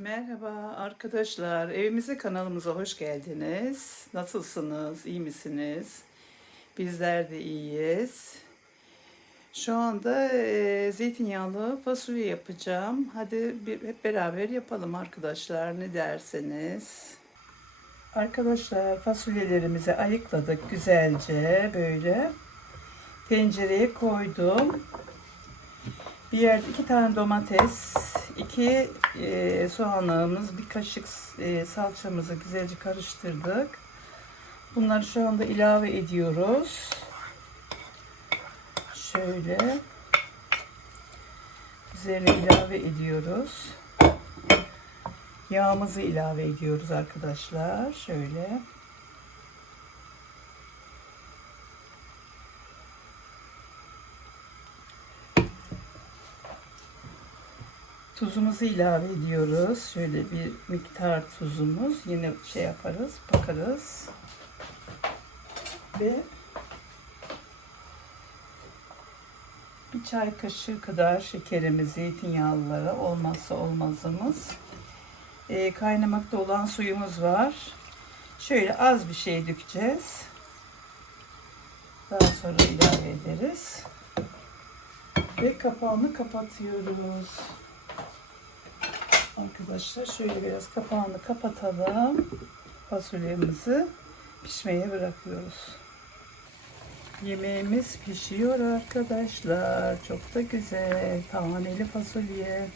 Merhaba arkadaşlar. Evimize kanalımıza hoş geldiniz. Nasılsınız? İyi misiniz? Bizler de iyiyiz. Şu anda e, zeytinyağlı fasulye yapacağım. Hadi bir, hep beraber yapalım arkadaşlar. Ne derseniz. Arkadaşlar fasulyelerimizi ayıkladık güzelce böyle. Tencereye koydum. Bir yerde iki tane domates, iki e, soğanlığımız, bir kaşık e, salçamızı güzelce karıştırdık. Bunları şu anda ilave ediyoruz. Şöyle üzerine ilave ediyoruz. Yağımızı ilave ediyoruz arkadaşlar. Şöyle. Tuzumuzu ilave ediyoruz. Şöyle bir miktar tuzumuz. Yine şey yaparız, bakarız. Ve bir çay kaşığı kadar şekerimiz, zeytinyağlıları olmazsa olmazımız. Ee, kaynamakta olan suyumuz var. Şöyle az bir şey dökeceğiz. Daha sonra ilave ederiz. Ve kapağını kapatıyoruz. Arkadaşlar şöyle biraz kapağını kapatalım. Fasulyemizi pişmeye bırakıyoruz. Yemeğimiz pişiyor arkadaşlar. Çok da güzel. Taneli fasulye.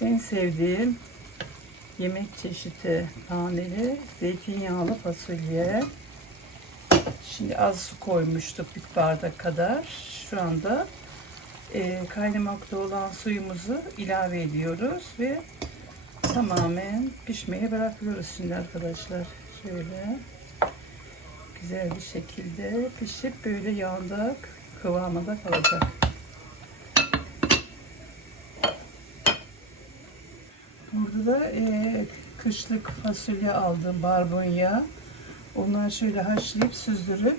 En sevdiğim yemek çeşidi. Taneli zeytinyağlı fasulye. Şimdi az su koymuştuk bir bardak kadar. Şu anda e, kaynamakta olan suyumuzu ilave ediyoruz ve tamamen pişmeye bırakıyoruz şimdi arkadaşlar. Şöyle güzel bir şekilde pişip böyle yağda kıvamında kalacak. Burada da e, kışlık fasulye aldım barbunya. Onları şöyle haşlayıp süzdürüp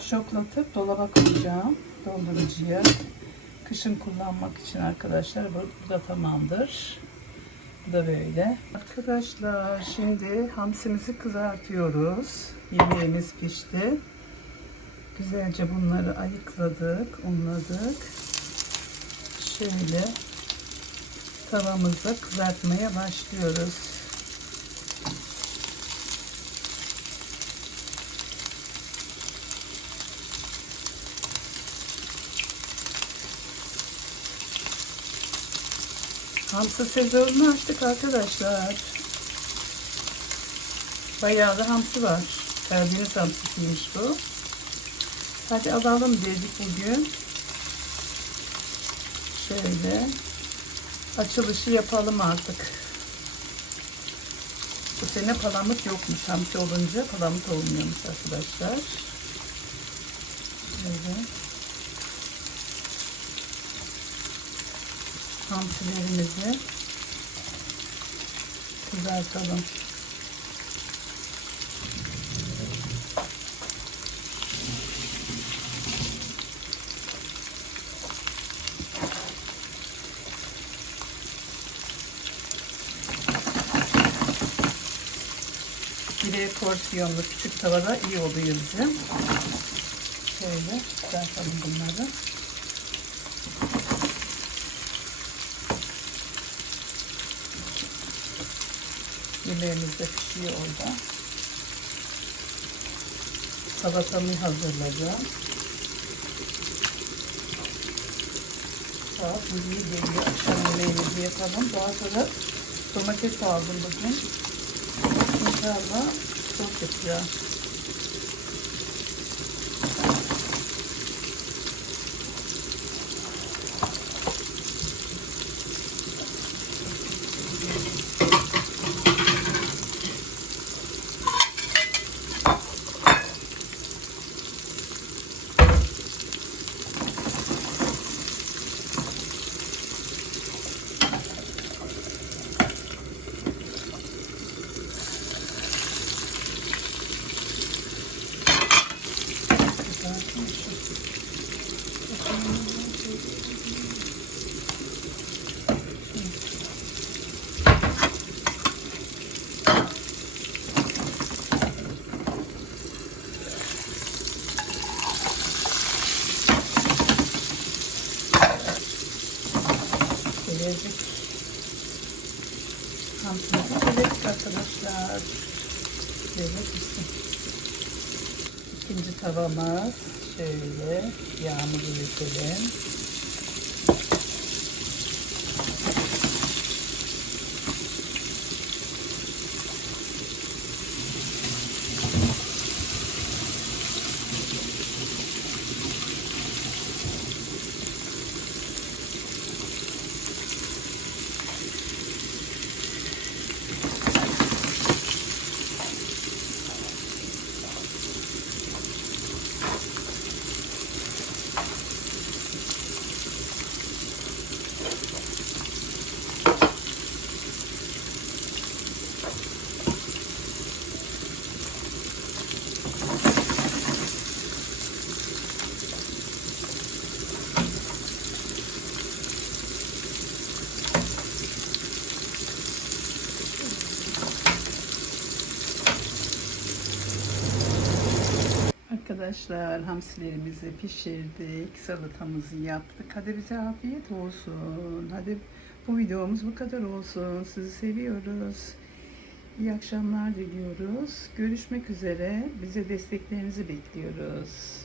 şoklatıp dolaba koyacağım dondurucuya. Kışın kullanmak için arkadaşlar bu, bu da tamamdır. Da böyle. Arkadaşlar şimdi hamsimizi kızartıyoruz. Yemeğimiz pişti. Güzelce bunları ayıkladık, unladık. Şöyle tavamızda kızartmaya başlıyoruz. Hamsi sezonunu açtık arkadaşlar. Bayağı da hamsi var. Karadeniz hamsisiymiş bu. Hadi alalım dedik bugün. Şöyle açılışı yapalım artık. Bu sene palamut yokmuş. Hamsi olunca palamut olmuyormuş arkadaşlar. Şöyle. Hamsilerimizi kızartalım. Birer porsiyonlu küçük tavada iyi oluyor bizim. Şöyle kızartalım bunları. Yemeğimiz de pişiyor orada. Salatamı hazırlayacağım. Saat 7'ye geliyor. Akşam yemeğimizi yapalım. Daha sonra domates aldım bugün. İnşallah çok yapacağım. verecek. Hamsımızı bebek arkadaşlar. Bebek işte. İkinci tavama şöyle yağımızı dökelim. Arkadaşlar hamsilerimizi pişirdik, salatamızı yaptık. Hadi bize afiyet olsun. Hadi bu videomuz bu kadar olsun. Sizi seviyoruz. İyi akşamlar diliyoruz. Görüşmek üzere. Bize desteklerinizi bekliyoruz.